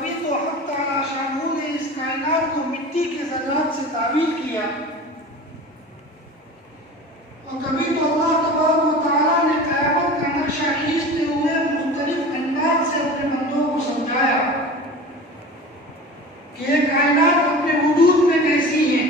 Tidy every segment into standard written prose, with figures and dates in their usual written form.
کبھی تو حق تعالیٰ شانہ نے اس کائنات کو مٹی کے ذرات سے تعبیر کیا، اور کبھی تو اللہ تبارک و تعالیٰ نے قیامت کا نقشہ کھینچتے ہوئے مختلف انداز سے اپنے بندوں کو سمجھایا کہ یہ کائنات اپنے وجود میں کیسی ہے،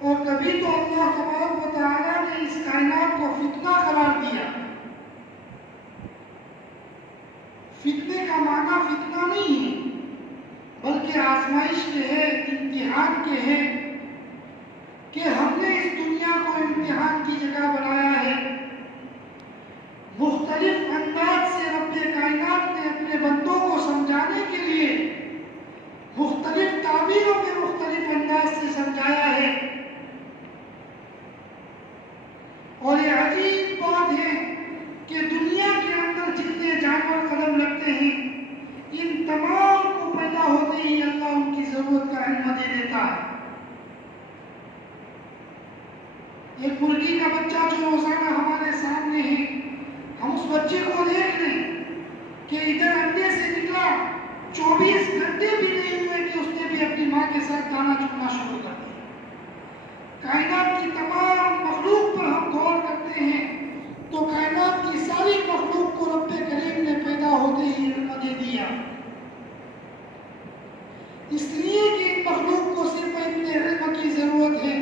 اور کبھی تو اللہ تبارک و تعالیٰ نے اس کائنات کو فتنہ قرار دیا۔ فتنے کا معنی فتنہ نہیں ہے، بلکہ آزمائش کے ہے، امتحان کے ہے، کہ ہم نے اس دنیا کو امتحان کی جگہ بنایا ہے۔ مختلف انداز سے رب کائنات نے اپنے بندوں کو سمجھانے کے لیے مختلف تعبیروں کے مختلف انداز سے سمجھایا ہے، اور یہ عجیب بات ہے کہ دنیا کے اندر جتنے جانور قدم رکھتے ہیں، ان تمام کو پیدا ہوتے ہی اللہ ان کی ضرورت کا علم دے دیتا ہے۔ ایک مرغی کا بچہ جو روزانہ ہمارے سامنے ہے، ہم اس بچے کو دیکھ لیں کہ ادھر انڈے سے نکلا 24 گھنٹے بھی نہیں ہوئے کہ اس نے بھی اپنی ماں کے ساتھ دانا چگنا شروع کر دیا۔ کائنات کی تمام مخلوق پر ہم غور کرتے ہیں تو کائنات کی ساری مخلوق کو رب کریم نے پیدا ہوتے ہی علم دے دیا، اس لیے کہ ان مخلوق کو صرف اتنے علم کی ضرورت ہے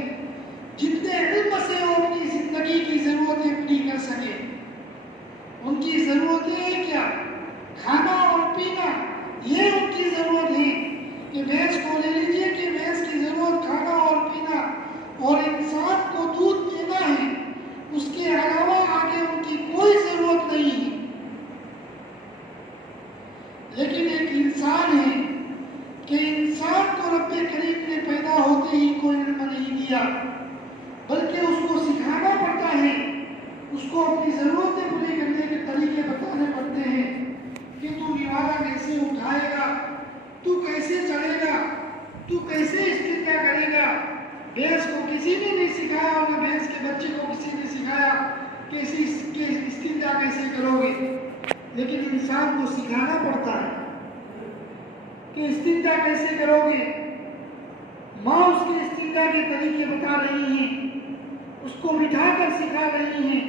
جتنے علم سے وہ اپنی زندگی کی ضرورتیں پوری کر سکے۔ ان کی ضرورتیں کیا؟ کھانا اور پینا، یہ ان کی ضرورت ہے کہ بھینس کو لے لیجئے کہ بھینس کی ضرورت کھانا اور پینا اور انسان کو دودھ دینا ہے، اس کے علاوہ آگے ان کی کوئی ضرورت نہیں ہے۔ لیکن ایک انسان ہے کہ انسان کو رب کریم نے پیدا ہوتے ہی کوئی علم نہیں دیا، بلکہ اس کو سکھانا پڑتا ہے، اس کو اپنی ضرورتیں پوری کرنے کے طریقے بتانے پڑتے ہیں کہ تو نوالہ کیسے اٹھائے گا، تو کیسے چڑھے گا، تو کیسے استنجا کرے گا۔ بھینس کو کسی نے نہیں سکھایا، اور نہ بھینس کے بچے کو کسی نے سکھایا کہ استنجا کیسے کرو گے، لیکن انسان کو سکھانا پڑتا ہے کہ استنجا کیسے کرو گے۔ ماں اس کے استنجا کے طریقے بتا رہی ہیں، اس کو بٹھا کر سکھا رہی ہیں۔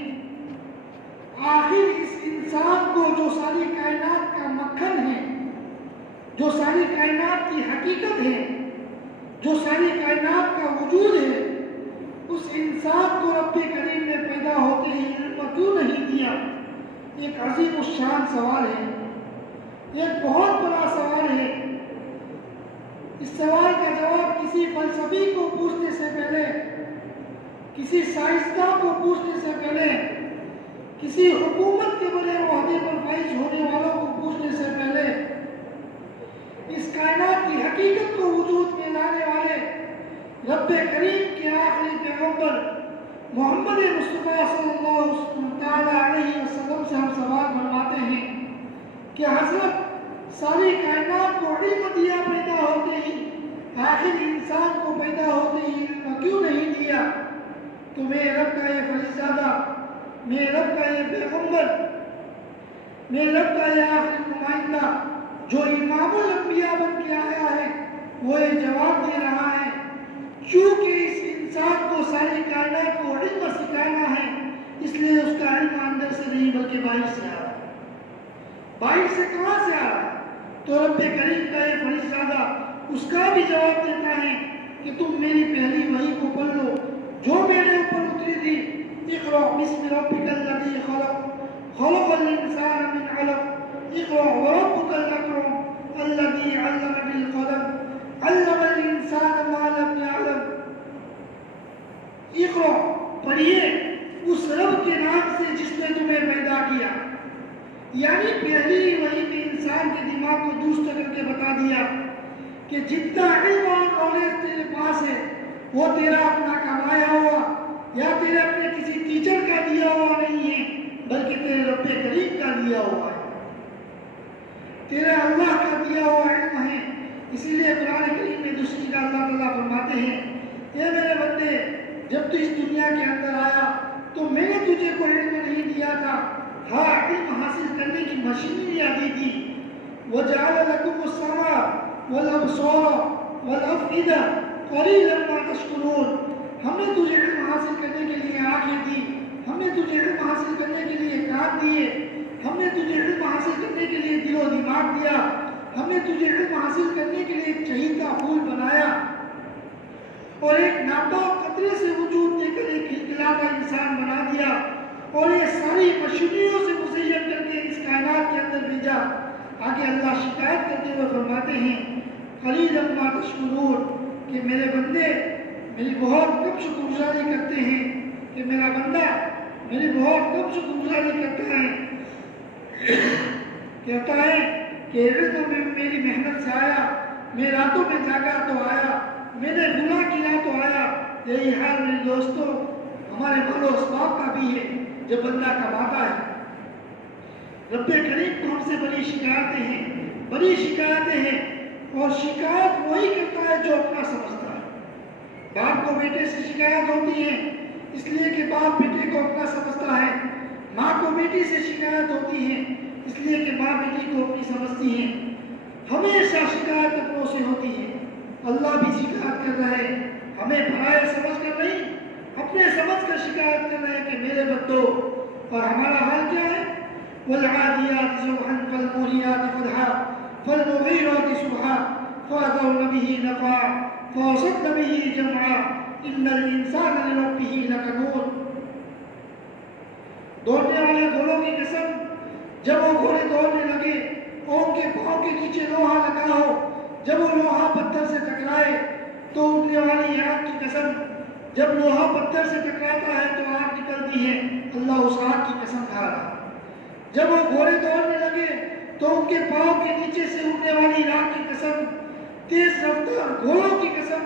آخر اس انسان کو جو ساری کائنات کا مکھن ہے، جو ساری کائنات کی حقیقت ہے، جو ساری کائنات کا وجود ہے، اس انسان کو رب کریم نے پیدا ہوتے ہی علم کیوں نہیں دیا؟ ایک عظیم الشان سوال ہے، ایک بہت بڑا سوال ہے۔ اس سوال کا جواب کسی فلسفی کو پوچھنے سے پہلے، کسی سائنسداں کو پوچھنے سے پہلے، کسی حکومت کے بڑے عہدے پر فائز ہونے والوں کو پوچھنے سے پہلے، اس کائنات کی حقیقت کو وجود میں لانے والے رب کریم کے آخری پیغمبر محمد مصطفیٰ صلی اللہ علیہ وسلم سے ہم سوال فرماتے ہیں کہ حضرت ساری کائنات کو علم دیا پیدا ہوتے ہی، آخر انسان کو پیدا ہوتے ہی علم کیوں نہیں دیا؟ تو میرے رب کا یہ فرزادہ، میرے رب کا یہ پیغمبر، میرے رب کا یہ آخری نمائندہ جو امام الانبیاء بن کے آیا ہے، وہ یہ جواب دے رہا ہے چونکہ اس انسان کو ساری کائنات کو علم سکھانا ہے، اس لیے اس کا علم اندر سے نہیں بلکہ باہر سے آ رہا ہے۔ باہر سے کہاں سے آ رہا ہے؟ تو رب کریم کا یہ فرزادہ اس کا بھی جواب دیتا ہے کہ تم میری پہلی وحی کو پڑھ لو جو میرے اوپر اتری تھی، اقرأ بسم ربک الذی خلق، خلق الانسان من علق، اقرأ وربک الاکرم الذی علم بالقلم، علم الانسان ما لم یعلم۔ اقرأ، پڑھیے اس رب کے نام سے جس نے تمہیں پیدا کیا، یعنی پہلی وحی نے انسان کے دماغ کو درست کر کے بتا دیا کہ جتنا علم اور نالج تیرے پاس ہے وہ تیرا اپنا کمایا ہوا یا تیرے اپنے کسی ٹیچر کا دیا ہوا نہیں ہے، بلکہ تیرے رب کریم کا دیا ہوا ہے، تیرے اللہ کا دیا ہوا علم ہے۔ اسی لیے قرآن کریم میں دوسری کا اللہ تعالیٰ فرماتے ہیں، اے میرے بندے، جب تو اس دنیا کے اندر آیا تو میں نے تجھے کوئی علم نہیں دیا تھا، ہاں علم حاصل کرنے کی مشینری دی تھی، وجعل لكم السمع والابصار والافئدہ قلیلا ما تشکرون. ہم نے تجھے علم حاصل کرنے کے لیے آنکھیں دی, ہم نے تجھے علم حاصل کرنے کے لیے کان دیے, ہم نے تجھے علم حاصل کرنے کے لیے دل و دماغ دیا, ہم نے تجھے علم حاصل کرنے کے لیے ایک چہیتا پھول بنایا اور ایک ناپاک قطرے سے وجود دے کر ایک کھلکھلاتا انسان بنا دیا, اور یہ ساری مشینوں سے مزین کر کے اس کائنات کے اندر بھیجا. آگے اللہ شکایت کرتے ہوئے فرماتے ہیں قلیلا ما تشکرون, کہ میرے بندے میری بہت کم شکر گزاری کرتے ہیں, کہ میرا بندہ میری بہت کم شکر گزاری کرتا ہے. کہتا ہے کہ علم میں میری محنت سے آیا, میں راتوں میں جاگا تو آیا, میں نے گناہ کیا تو آیا. یہی حال میرے دوستوں ہمارے مال و اسباب کا بھی ہے جب بندہ کماتا ہے. رب کریم کو ہم سے بڑی شکایتیں ہیں, اور شکایت وہی کرتا ہے جو اپنا سمجھتا ہے. باپ کو بیٹے سے شکایت ہوتی ہے اس لیے کہ باپ بیٹے کو اپنا سمجھتا ہے, ماں کو بیٹی سے شکایت ہوتی ہے اس لیے کہ ماں بیٹی کو اپنی سمجھتی ہے. ہمیشہ شکایت اپنوں سے ہوتی ہے. اللہ بھی شکایت کر رہا ہے, ہمیں بھرائے سمجھ کر نہیں, اپنے سمجھ کر شکایت کر رہے ہیں کہ میرے بندو. اور ہمارا حال کیا ہے؟ والعادیات ضبحا فالموریات قدحا فالمغیرات صبحا فأثرن به نقعا فوسطن به جمعا ان الانسان لربه لکنود. دوڑنے والے گھوڑوں کی قسم, جب وہ گھوڑے دوڑنے لگے اور ان کے پاؤں کے نیچے لوہا لگا ہو, جب وہ لوہا پتھر سے ٹکرائے تو اٹھنے والی آگ کی قسم, جب لوہا پتھر سے ٹکراتا ہے تو آگ نکلتی ہے, اللہ اس آگ کی قسم کھا رہا. جب وہ گھوڑے دوڑنے لگے تو ان کے پاؤں کے نیچے سے اٹھنے والی آگ کی قسم, تیز رفتار گھوڑوں کی قسم,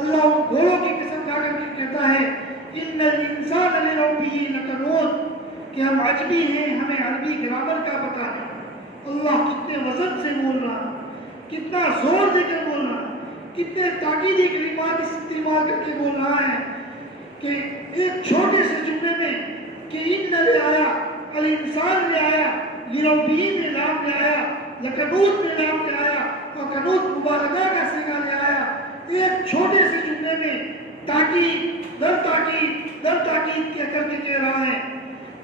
اللہ ان گھوڑوں کی قسم کھا کر کے کہتا ہے ان الانسان لربه لکنود, کہ ہم عجبی ہیں, ہمیں عربی گرامر کا پتہ ہے. اللہ کتنے وزن سے بول رہا, کتنا زور دے کر بول رہا, کتنے تاکیدی کلمات استعمال کر کے بول رہا ہے کہ ایک چھوٹے سے جملے میں کہ ان لے آیا, الانسان لے آیا, لربه میں لام لے آیا, لکنود میں لام لے آیا, اور کنود مبالغہ کا صیغہ لے آیا. ایک چھوٹے سے جملے میں تاکید در تاکید در تاکید کر کے کہہ رہا ہے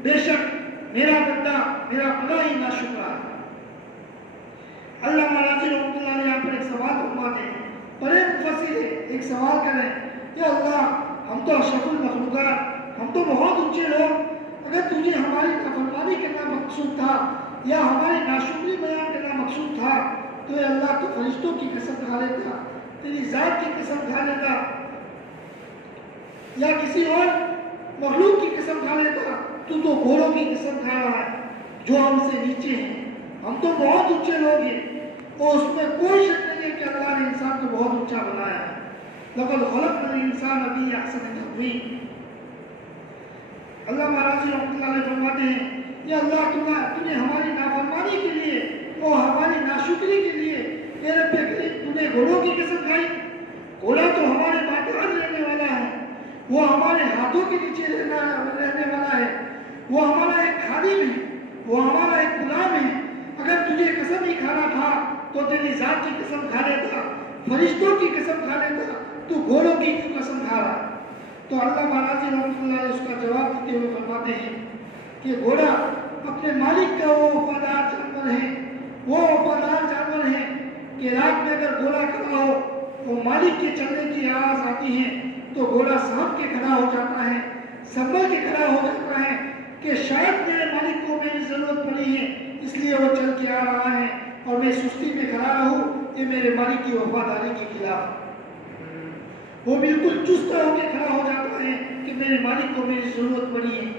بے شک میرا بندہ میرا بڑا ہی ناشکرا ہے. اللہ مراضی رحمۃ اللہ علیہ یہاں پر ایک سوال فرماتے ہیں, بڑے مفسر ہے, ایک سوال کریں یا اللہ ہم تو اشرف المخلوقات, ہم تو بہت اونچے لوگ, اگر تجھے ہماری نافرمانی کرنا مقصود تھا یا ہماری ناشکری بیان کرنا مقصود تھا تو اے اللہ تو فرشتوں کی قسم کھا لیتا, تیری ذات کی قسم کھا لیتا, یا کسی اور مخلوق کی قسم کھا لیتا. تو گھوڑوں کی قسم کھا رہا ہے جو ہم سے نیچے ہیں. ہم تو بہت اونچے لوگ ہیں, اور اس میں کوئی شک نہیں ہے کہ اللہ نے انسان کو بہت اونچا بنایا ہے. لقد خلقنا الانسان فی احسن تقویم. اللہ مہاراج رحمۃ اللہ علیہ فرماتے ہیں یا اللہ تو نے ہماری نافرمانی کے لیے اور ہماری ناشکری کے لیے اے رب کریم تو نے گھوڑوں کی قسم کھائی. گھوڑا تو ہمارے ماتحت رہنے والا ہے, وہ ہمارے ہاتھوں کے نیچے رہنے والا ہے, وہ ہمارا ایک خادم ہے, وہ ہمارا ایک غلام ہے. اگر تجھے قسم ہی کھانا تھا تو تیری ذات کی قسم کھا لیتا, فرشتوں کی قسم کھا لیتا, تو گھوڑوں کی کیوں قسم کھا رہا؟ تو اللہ مہاراج رحمۃ اللہ علیہ اس کا جواب دیتے ہوئے فرماتے ہیں کہ گھوڑا اپنے مالک کا وہ وفادار جانور ہے, وہ وفادار جانور ہے کہ رات میں اگر گھوڑا کھڑا ہو وہ مالک کے چلنے کی آواز آتی ہے تو گھوڑا سانپ کے کھڑا ہو جاتا ہے, سنبھل کے کھڑا ہو جاتا ہے کہ شاید میرے مالک کو میری ضرورت پڑی ہے اس لیے وہ چل کے آ رہا ہے اور میں سستی میں کھڑا رہوں, یہ میرے مالک کی وفاداری کے خلاف. وہ بالکل چست ہو کے کھڑا ہو جاتا ہے کہ میرے مالک کو میری ضرورت پڑی ہے,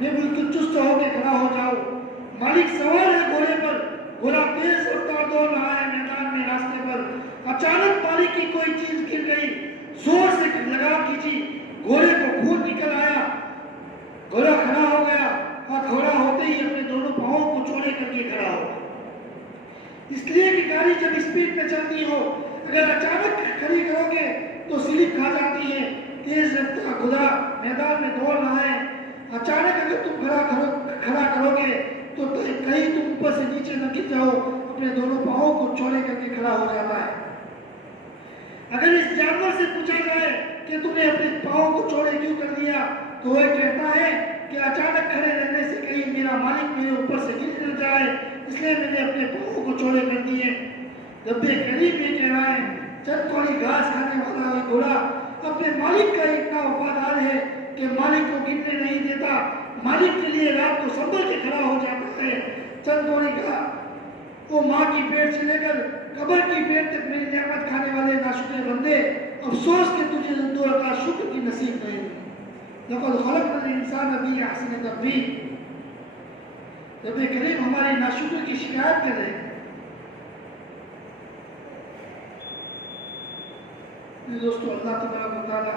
میں بالکل چست ہو کے کھڑا ہو جاؤں. مالک سوار ہے گھوڑے پر, گھوڑا تیز رفتار دوڑ رہا ہے میدان میں راستے پر, اچانک مالک کی کوئی چیز گر گئی, زور سے لگام کھینچی, گھوڑے کو خون نکل آیا, گھوڑا کھڑا ہو گیا اور کھڑا ہوتے ہی اپنے دونوں پاؤں کو چوڑے کر کے کھڑا ہو. اس لیے کہ گاڑی جب اسپیڈ میں چلتی ہو اگر اچانک کھڑی کرو گے تو سلپ کھا جاتی ہے. تیز رفتار گھوڑا میدان میں دوڑ رہا ہے, اچانک اگر تم کھڑا کرو گے تو کہیں تم اوپر سے نیچے نہ گر جاؤ، اپنے دونوں پاؤں کو چوڑے کر کے کھڑا ہو جاتا ہے۔ اگر اس جانور سے پوچھا جائے کہ تم نے اپنے پاؤں کو چوڑے کیوں کر دیا، تو وہ کہتا ہے کہ اچانک کھڑے رہنے سے کہیں میرا مالک میرے اوپر سے گر نہ جائے، اس لیے میں نے اپنے پاؤں کو چوڑے کر دیے۔ رب کریم یہ کہہ رہا ہے، چند تھوڑی گھاس کھانے والا یہ گھوڑا اپنے مالک کا اتنا وفادار ہے کہ مالک کو گرنے نہیں دیتا، مالک کے لیے رات کو سنبھل کے کھڑا ہو جاتا ہے۔ چند تھوڑی گھاس، وہ ماں کی پیٹ سے لے کر قبر کی پیٹ تک میری نعمت کھانے والے ناشکر بندے، افسوس کہ تجھے دو رکعت شکر کی نصیب نہیں ہوئی۔ لقد خلقنا الانسان فی احسن تقویم۔ رب کریم ہماری ناشکری کی شکایت کر رہے ہیں۔ دوستو، اللہ تبارک و تعالیٰ،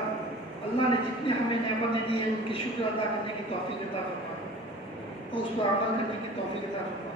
اللہ نے جتنے ہمیں نعمتیں دی ہیں ان کی شکر ادا کرنے کی توفیق عطا فرمائے اور اس پر عمل کرنے کی توفیق عطا فرمائے۔